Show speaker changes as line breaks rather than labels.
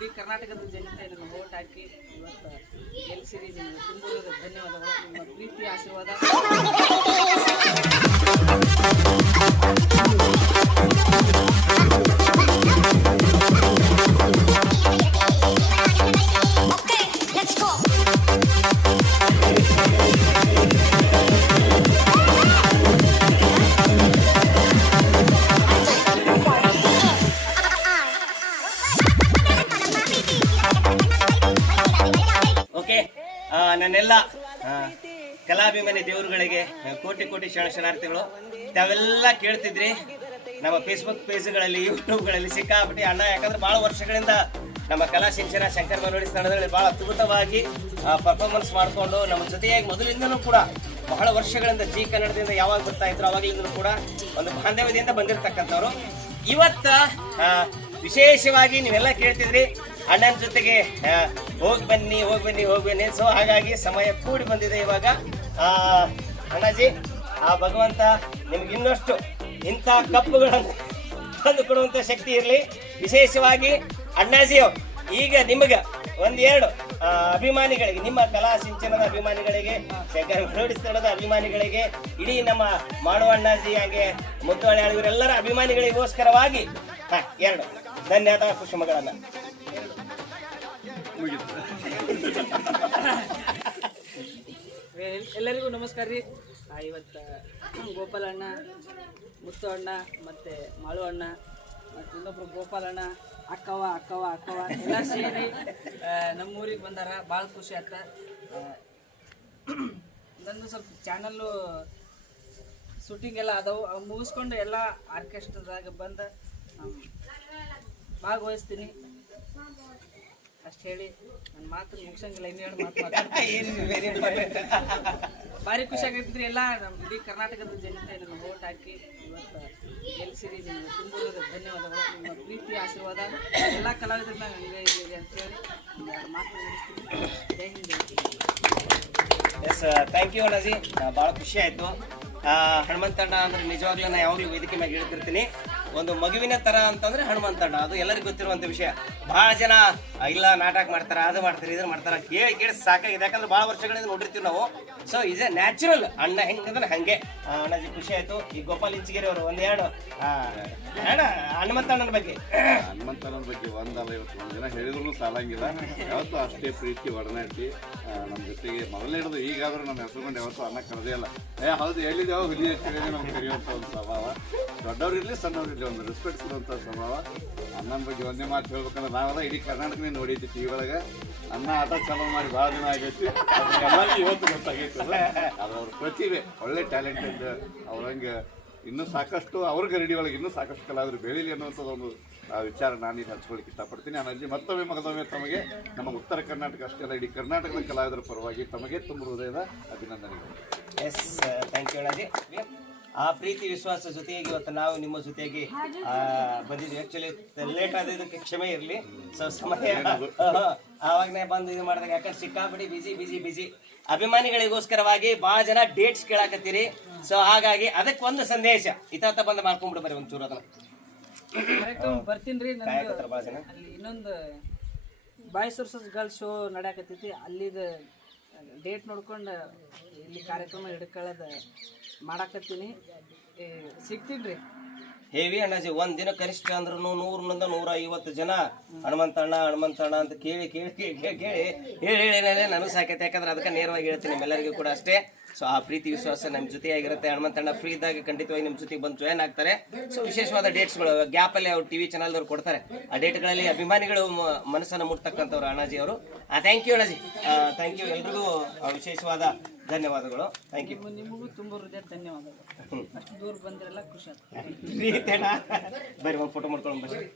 ಇಡೀ ಕರ್ನಾಟಕದ ಜನತೆ ನನ್ನ ಓಟ್ ಹಾಕಿ ಇವತ್ತು ಗೆಲ್ಸಿರಿ ನಿಮಗೆ ತುಂಬ ಧನ್ಯವಾದಗಳು. ನಿಮ್ಮ ಪ್ರೀತಿ ಆಶೀರ್ವಾದ.
ನನ್ನೆಲ್ಲ ಕಲಾಭಿಮಾನಿ ದೇವರುಗಳಿಗೆ ಕೋಟಿ ಕೋಟಿ ಶರಣ ಶರಣಾರ್ಥಿಗಳು, ತಾವೆಲ್ಲ ಕೇಳ್ತಿದ್ರಿ, ನಮ್ಮ ಫೇಸ್ಬುಕ್ ಪೇಜ್ಗಳಲ್ಲಿ ಯೂಟ್ಯೂಬ್ಗಳಲ್ಲಿ ಸಿಕ್ಕಾಬಿಟ್ಟು ಅಣ್ಣ, ಯಾಕಂದ್ರೆ ಭಾಳ ವರ್ಷಗಳಿಂದ ನಮ್ಮ ಕಲಾ ಶಿಕ್ಷಣ ಶಂಕರ್ ಮನೋಡಿ ಸ್ಥಳದಲ್ಲಿ ಭಾಳ ಅದ್ಭುತವಾಗಿ ಪರ್ಫಾರ್ಮೆನ್ಸ್ ಮಾಡಿಕೊಂಡು, ನಮ್ಮ ಜೊತೆಯಾಗಿ ಮೊದಲಿಂದನೂ ಕೂಡ ಬಹಳ ವರ್ಷಗಳಿಂದ ಜಿ ಕನ್ನಡದಿಂದ ಯಾವಾಗ ಬರ್ತಾ ಇದ್ರು ಅವಾಗಲಿಂದಲೂ ಕೂಡ ಒಂದು ಬಾಂಧವ್ಯದಿಂದ ಬಂದಿರತಕ್ಕಂಥವ್ರು. ಇವತ್ತ ವಿಶೇಷವಾಗಿ ನೀವೆಲ್ಲ ಕೇಳ್ತಿದ್ರಿ ಅಣ್ಣನ ಜೊತೆಗೆ ಹೋಗಿ ಬನ್ನಿ ಹೋಗಿ ಬನ್ನಿ ಹೋಗಿ ಬನ್ನಿ. ಸೊ ಹಾಗಾಗಿ ಸಮಯ ಕೂಡಿ ಬಂದಿದೆ ಇವಾಗ. ಅಣ್ಣಾಜಿ, ಆ ಭಗವಂತ ನಿಮ್ಗೆ ಇನ್ನಷ್ಟು ಇಂಥ ಕಪ್ಪುಗಳನ್ನು ತಂದು ಕೊಡುವಂತ ಶಕ್ತಿ ಇರಲಿ. ವಿಶೇಷವಾಗಿ ಅಣ್ಣಾಜಿ ಈಗ ನಿಮಗೆ ಒಂದೆರಡು ಅಭಿಮಾನಿಗಳಿಗೆ, ನಿಮ್ಮ ಕಲಾ ಸಿಂಚನದ ಅಭಿಮಾನಿಗಳಿಗೆ, ಶಂಕರ ಸ್ಥಳದ ಅಭಿಮಾನಿಗಳಿಗೆ, ಇಡೀ ನಮ್ಮ ಮಾಡುವ ಅಣ್ಣಾಜಿ ಹಾಗೆ ಮುದ್ದೋಳೆ ಇವರೆಲ್ಲರ ಅಭಿಮಾನಿಗಳಿಗೋಸ್ಕರವಾಗಿ, ಹಾ, ಎರಡು. ಧನ್ಯವಾದ ಕುಸುಮಗಳನ್ನ
ಎಲ್ಲರಿಗೂ ನಮಸ್ಕಾರ ರೀ. ಇವತ್ತು ಗೋಪಾಲ ಅಣ್ಣ, ಮುತ್ತು ಅಣ್ಣ, ಮತ್ತು ಮಾಳು ಅಣ್ಣ, ಮತ್ತು ಇನ್ನೊಬ್ರು ಗೋಪಾಲ ಅಣ್ಣ ಅಕ್ಕವ ಅಕ್ಕವ ಅಕ್ಕವ ಎಲ್ಲ ಸೇರಿ ನಮ್ಮೂರಿಗೆ ಬಂದಾರ. ಭಾಳ ಖುಷಿ ಆಯ್ತ ನಂದು ಸ್ವಲ್ಪ ಚಾನಲ್ಲು ಶೂಟಿಂಗ್ ಎಲ್ಲ ಅದಾವು. ಅವು ಮುಗಿಸ್ಕೊಂಡು ಎಲ್ಲ ಆರ್ಕೆಸ್ಟ್ರಾದಾಗ ಬಂದು ಭಾಗವಹಿಸ್ತೀನಿ. ಅಷ್ಟು ಹೇಳಿ ನನ್ನ ಮಾತು ಮುಗಿಸಂಗಿಲ್ಲ ಇನ್ನೆರಡು ಮಾತು ಮಾತಾಡ್ತೀನಿ ಭಾರಿ ಖುಷಿ ಆಗೈತ್ರಿ ಎಲ್ಲ ನಮ್ಮ ಇಡೀ ಕರ್ನಾಟಕದ ಜನತೆ ನನ್ನ ಓಟ್ ಹಾಕಿ ಇವತ್ತು ಗೆಲ್ಸಿರಿ ನಿಮಗೆ ತುಂಬ ಧನ್ಯವಾದಗಳು. ನಿಮ್ಮ ಪ್ರೀತಿ ಆಶೀರ್ವಾದ ಎಲ್ಲ ಕಲಾವಿದ್ರನ್ನ ಹಂಗೆ ಇದ್ದೀರಿ ಅಂತೇಳಿ ನಿಮ್ಗೆ ಎರಡು ಮಾತು ಮುಗಿಸ್ತೀನಿ. Jai Hind
yes thank you Annaji ಭಾಳ ಖುಷಿ ಆಯಿತು. ಹನುಮಂತಣ್ಣ ಅಂದ್ರೆ ನಿಜವಾಗ್ಲೂ ನಾನು ಯಾವಾಗಲೂ ವೇದಿಕೆ ಮ್ಯಾಗೆ ಹೇಳ್ತಿರ್ತೀನಿ. ಒಂದು ಮಗುವಿನ ತರ ಅಂತಂದ್ರೆ ಹನುಮಂತಣ್ಣ ಅದು ಎಲ್ಲರಿಗೂ ಗೊತ್ತಿರುವಂತ ವಿಷಯ. ಬಹಳ ಜನ ಇಲ್ಲ, ನಾಟಕ ಮಾಡ್ತಾರ, ಅದು ಮಾಡ್ತಾರೆ ಇದನ್ನ ಮಾಡ್ತಾರ ಕೇಳಿ ಕೇಳಿ ಸಾಕಾಗಿದೆ. ಯಾಕಂದ್ರೆ ಬಹಳ ವರ್ಷಗಳಿಂದ ನೋಡಿರ್ತೀವಿ ನಾವು. ಸೊ ಇಸ್ ಎ ನ್ಯಾಚುರಲ್ ಅಣ್ಣ ಹೆಂಗಂದ್ರೆ ಹಂಗೆ. ಅಣ್ಣಜಿ ಖುಷಿ ಆಯ್ತು. ಈ ಗೋಪಾಲ್ ಇಂಚಿಗೆರೆ ಅವರು ಒಂದೆರಡು ಅಣ್ಣ ಹನುಮಂತಣ್ಣನ ಬಗ್ಗೆ.
ಹನುಮಂತನ ಬಗ್ಗೆ ಒಂದಲ್ಲ, ಇವತ್ತು ಒಂದು ಜನ ಹೇಳಿದ್ರು ಸಾಲಂಗಿಲ್ಲ. ಯಾವತ್ತೂ ಅಷ್ಟೇ ಪ್ರೀತಿ ಒಡನಾಡಿ ನಮ್ಮ ಜೊತೆಗೆ ಮೊದಲೇ ಹಿಡಿದು ಈಗಾದ್ರೂ ನಮ್ಮ ಹೆಸರುಕೊಂಡು ಯಾವತ್ತೂ ಅನ್ನ ಕರೆದೇ ಇಲ್ಲ. ಏ, ಹೌದು, ಹೇಳಿದ್ಯಾವ ಹುಲಿ ಹೆಚ್ಚಿಗೆ ನಮ್ಗೆ ಕರೆಯುವಂಥ ಒಂದು ಸ್ವಭಾವ. ದೊಡ್ಡವ್ರು ಇರಲಿ. ಇರಲಿ ಒಂದು ರೆಸ್ಪೆಕ್ಟ್ ಕೊಡುವಂಥ ಸ್ವಭಾವ. ಅಣ್ಣನ ಬಗ್ಗೆ ಒಂದೇ ಮಾತು ಹೇಳ್ಬೇಕಂದ್ರೆ ನಾವೆಲ್ಲ ಇಡೀ ಕರ್ನಾಟಕನೇ ನೋಡಿದ್ವಿ ಟಿ ಒಳಗೆ ಅನ್ನ ಆಟ ಚಾಲು ಮಾಡಿ ಭಾಳ ದಿನ ಆಗೈತಿ. ಇವತ್ತು ಗೊತ್ತಾಗೈತಿ ಅದು. ಅವ್ರ ಪ್ರತಿಭೆ, ಒಳ್ಳೆ ಟ್ಯಾಲೆಂಟೆಡ್ ಅವ್ರಂಗೆ ಇನ್ನೂ ಸಾಕಷ್ಟು ಅವ್ರ ಗರಡಿ ಒಳಗೆ ಇನ್ನೂ ಸಾಕಷ್ಟು ಕಲಾವಿದರು ಬೆಳೀಲಿ ಅನ್ನುವಂಥದ್ದು ಒಂದು ವಿಚಾರ ನಾನು ಇಲ್ಲಿ ಹಂಚ್ಕೊಳ್ಳಿಕ್ಕೆ ಇಷ್ಟಪಡ್ತೀನಿ. ನಾನು ಅಜ್ಜಿ, ಮತ್ತೊಮ್ಮೆ ಮಗದೊಮ್ಮೆ ತಮಗೆ, ನಮ್ಮ ಉತ್ತರ ಕರ್ನಾಟಕ ಅಷ್ಟೇ ಅಲ್ಲ, ಇಡೀ ಕರ್ನಾಟಕದ ಕಲಾವಿದರ ಪರವಾಗಿ ತಮಗೆ ತುಂಬ ಹೃದಯದ ಅಭಿನಂದನೆಗಳು.
ಎಸ್ ಥ್ಯಾಂಕ್ ಯು ಆ ಪ್ರೀತಿ ವಿಶ್ವಾಸ ಜೊತೆಗೆ ಇವತ್ತು ನಾವು ನಿಮ್ಮ ಜೊತೆಗೆ ಆ, ಬಂದಿದ್ವಿ. ಆಕ್ಚುಲಿ ಲೇಟ್ ಆದಕ್ಕೆ ಕ್ಷಮೆ ಇರಲಿ. ಸೊ ಸಮಯ ಆವಾಗನೇ ಬಂದು ಇದು ಮಾಡಿದಾಗ ಯಾಕಂದ್ರೆ ಸಿಕ್ಕಾಪಡಿ ಬಿಸಿ ಬಿಸಿ ಬಿಸಿ ಅಭಿಮಾನಿಗಳಿಗೋಸ್ಕರವಾಗಿ ಭಾಳ ಜನ ಡೇಟ್ಸ್ ಕೇಳಾಕತ್ತೀರಿ. ಸೊ ಹಾಗಾಗಿ ಅದಕ್ಕೆ ಒಂದು ಸಂದೇಶ. ಇತಾತ ಬಂದು ಮಾಡ್ಕೊಂಡ್ಬಿಡು ಬರೀ ಒಂಚೂರು ಅದನ್ನ.
ಕರೆಕ್ಟ್ ಬರ್ತೀನಿ ಇನ್ನೊಂದು ಬಾಯ್ಸ್ ವರ್ಸಸ್ ಗರ್ಲ್ಸ್ ಶೋ ನಡೆಯಕತ್ತೈತಿ. ಅಲ್ಲಿದ ಡೇಟ್ ನೋಡ್ಕೊಂಡು ಇಲ್ಲಿ ಕಾರ್ಯಕ್ರಮ ಹಿಡ್ಕೊಳ್ಳೋದು ಮಾಡಾಕತ್ತೀನಿ. ಸಿಗ್ತೀನಿ
ಹೇವಿ ಅಣ್ಣಾಜಿ, ಒಂದ್ ದಿನ ಕನಿಷ್ಠ ಅಂದ್ರೂ ನೂರನಿಂದ ನೂರ ಐವತ್ತು ಜನ ಹನುಮಂತಣ್ಣ ಹನುಮಂತಣ್ಣ ಅಂತ ಕೇಳಿ ಕೇಳಿ ಕೇಳಿ ಕೇಳಿ ಹೇಳಿ ಹೇಳಿ ನನಗೆ ಸಾಕೈತೆ. ಯಾಕಂದ್ರೆ ಅದಕ್ಕೆ ನೇರವಾಗಿ ಹೇಳ್ತೀನಿ ನಿಮ್ಮೆಲ್ಲರಿಗೂ ಕೂಡ ಅಷ್ಟೇ. ಸೊ ಆ ಪ್ರೀತಿ, ವಿಶ್ವಾಸ ನಮ್ಮ ಜೊತೆಯಾಗಿರುತ್ತೆ. ಹನುಮಂತಣ್ಣ ಫ್ರೀ ಇದ್ದಾಗ ಖಂಡಿತವಾಗಿ ನಿಮ್ಮ ಜೊತೆಗೆ ಬಂದು ಜಾಯ್ನ್ ಆಗ್ತಾರೆ. ಸೊ ವಿಶೇಷವಾದ ಡೇಟ್ಸ್ಗಳು ಗ್ಯಾಪಲ್ಲಿ ಅವ್ರು ಟಿವಿ ಚಾನಲ್ದವ್ರು ಕೊಡ್ತಾರೆ. ಆ ಡೇಟ್ಗಳಲ್ಲಿ ಅಭಿಮಾನಿಗಳು ಮನಸ್ಸನ್ನು ಮುಟ್ತಕ್ಕಂಥವ್ರು ಅಣ್ಣಾಜಿ ಅವರು. Thank you Annaji. Thank you ಎಲ್ರಿಗೂ. ವಿಶೇಷವಾದ ಧನ್ಯವಾದಗಳು. ಥ್ಯಾಂಕ್ ಯು
ನಿಮಗೂ- ತುಂಬ ಹೃದಯ ಧನ್ಯವಾದಗಳು. ಅಷ್ಟು ದೂರ ಬಂದಿರಲ್ಲ ಖುಷಿ ಆಗ್ತದೆ.
ಬರ್ರಿ ಒಂದು ಫೋಟೋ ಮಾಡ್ಕೊಂಡು ಬರ್ರಿ